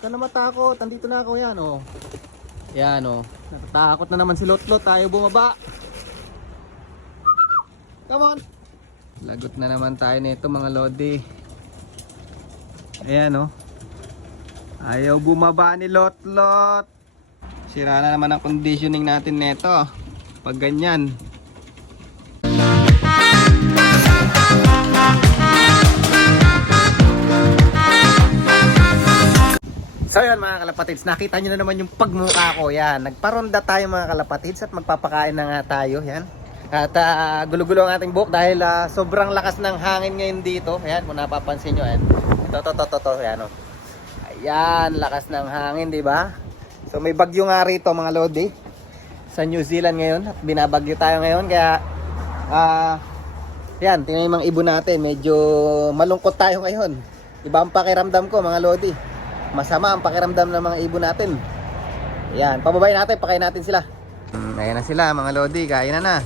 Huwag ka na matakot. Andito na ako yan oh. Yan oh. Natatakot na naman si Lotlot. Tayo bumaba. Come on. Lagot na naman tayo nito mga lodi. Ayan oh. Ayaw bumaba ni Lotlot. Sira na naman ang conditioning natin nito. Pag ganyan. So yan mga kalapatids, nakita nyo na naman yung pagmuka ko. Yan, nagparonda tayo mga kalapatids at magpapakain na nga tayo. Yan. At gulo-gulo ang ating buhok dahil sobrang lakas ng hangin ngayon dito. Ayan, kung napapansin nyo. Ayan. Ito. Ayan, oh. Ayan, lakas ng hangin, di ba? So may bagyo nga rito mga lodi sa New Zealand ngayon. At binabagyo tayo ngayon. Kaya, yan, tingnan yung mga ibon natin. Medyo malungkot tayo ngayon. Iba ang pakiramdam ko mga lodi. Masama ang pakiramdam ng mga ibon natin. Ayan, pababay natin, pakain natin sila. Ayan na sila mga lodi, kain na.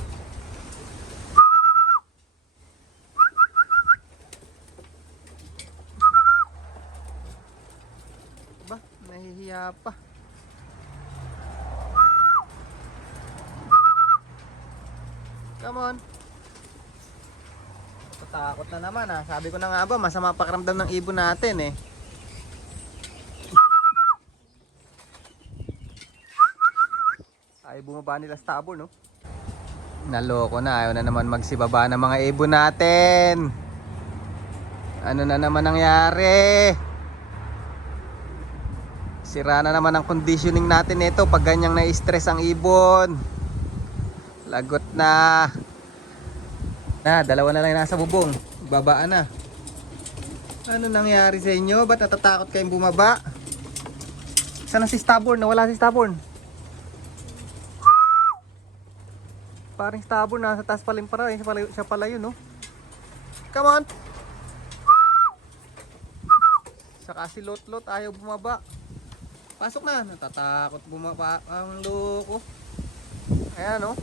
Ba, nahihiya pa. Come on. Tatakot na naman ha. Sabi ko na nga ba, masama ang pakiramdam ng ibon natin eh. Ay bumaba nila sa tabor no. Naloko na, ayaw na naman magsibaba ng mga ibon natin. Ano na naman nangyari? Sira na naman ang conditioning natin nito pag ganyang na-stress ang ibon. Lagot na. Dalawa na lang nasa bubong. Babaan na. Ano nangyari sa inyo? Ba't natatakot kayong bumaba? Sana si Stubborn? Nawala si Stubborn. Paring Stubborn nasa taas pa rin para. Siya pala yun no. Come on. Saka si Lotlot ayaw bumaba. Pasok na. Natatakot bumaba ang loko. Ayan no.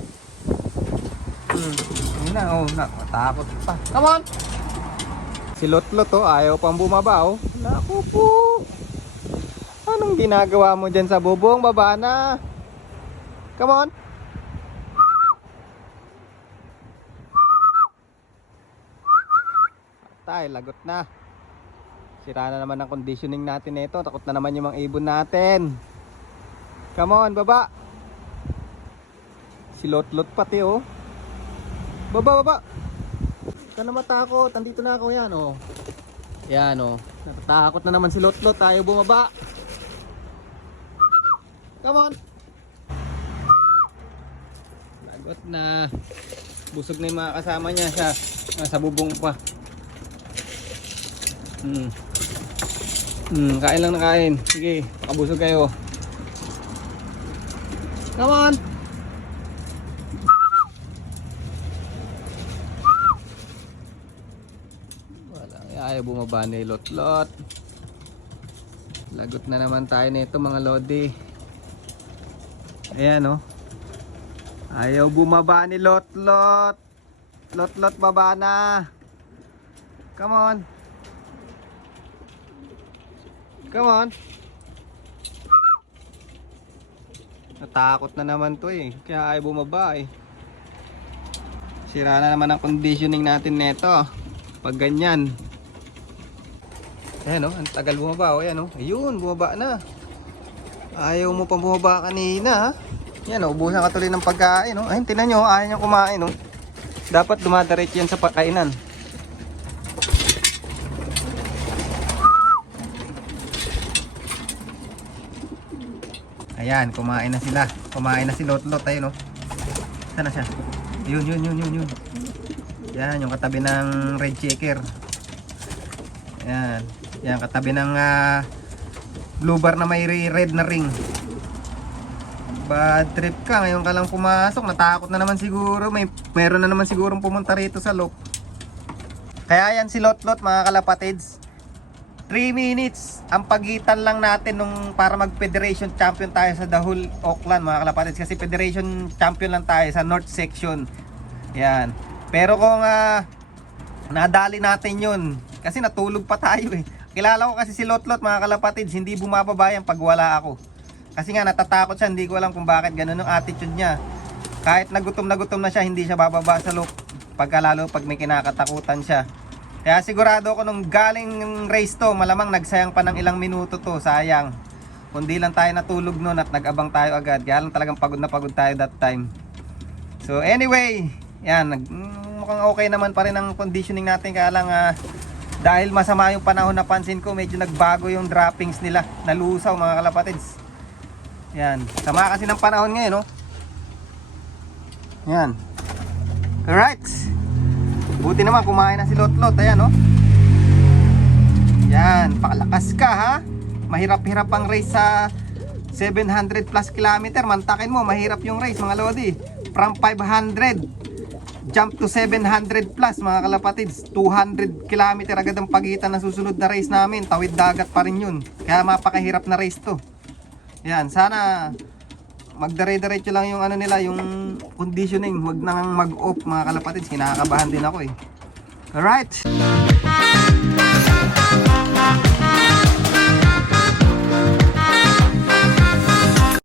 Ayun na oh. Natatakot pa. Come on. Si Lotlot oh. Ayaw pang bumaba oh. Naku po. Anong ginagawa mo dyan sa bubong? Baba na. Come on. Tayo, lagot na. Sira na naman ang conditioning natin nito. Takot na naman yung mga ibon natin. Come on, baba. Si Lotlot pati oh. Baba. Huwag ka na matakot. Andito na ako yan oh. Yan oh. Natatakot na naman si Lotlot. Tayo bumaba. Come on. Lagot na. Busog na yung mga kasama niya sa bubong pa. Kain lang na kain. Sige, makabusog kayo. Come on. Walang ayaw bumaba ni Lotlot. Lagot na naman tayo nito mga lodi. Ayan oh. Ayaw bumaba ni Lotlot. Lotlot, baba na. Come on. Come on. Natakot na naman to eh. Kaya ayaw bumaba eh. Sira na naman ang conditioning natin neto. Pag ganyan. Ayan oh, ang tagal bumaba oh. Ayan oh. Ayun, bumaba na. Ayaw mo pang bumaba kanina ha. Yan oh, ubusan ka tuloy ng pagkain oh. Ayun, tinan nyo, ayaw nyo kumain oh. Dapat dumadiretso yan sa pagkainan. Ayan, kumain na sila. Kumain na si Lotlot. Ayun oh. Sana siya? Yun. Yan, yung katabi ng red checker. Yan. Yan, katabi ng blue bar na may red na ring. Bad trip ka. Ngayon ka lang pumasok. Natakot na naman siguro. Meron na naman sigurong pumunta rito sa loop. Kaya yan si Lotlot mga kalapatids. 3 minutes ang pagitan lang natin nung para mag Federation Champion tayo sa The Whole Auckland mga kalapatids, kasi Federation Champion lang tayo sa North Section. Yan. Pero kung nadali natin yun, kasi natulog pa tayo eh. Kilala ko kasi si Lotlot mga kalapatids, hindi bumababa yan pag wala ako. Kasi nga natatakot siya, hindi ko alam kung bakit ganun ang attitude niya. Kahit na gutom na siya, hindi siya bababa sa loop. Pagkalalo pag may kinakatakutan siya. Kaya sigurado ko nung galing race to, malamang nagsayang pa ng ilang minuto to, sayang. Kundi lang tayo natulog nun at nag-abang tayo agad. Kaya lang talagang pagod na pagod tayo that time. So anyway, yan, mukhang okay naman pa rin ang conditioning natin. Kaya lang dahil masama yung panahon, napansin ko medyo nagbago yung droppings nila. Nalusaw mga kalapatids. Yan, sama kasi ng panahon ngayon, no? Yan. Alright. Buti naman kumain na si Lotlot. Ayan, no? Yan, pakalakas ka ha. Mahirap-hirap ang race sa 700 plus kilometer. Mantakin mo, mahirap yung race mga lodi. From 500 jump to 700 plus mga kalapatids. 200 kilometer agad ang pagitan ng susunod na race namin. Tawid dagat pa rin yun. Kaya mapakahirap na race to. Yan, sana magdire-diretso lang yung ano nila, yung conditioning. Wag nang mag-off mga kalapatids. Kinakabahan din ako eh. Alright.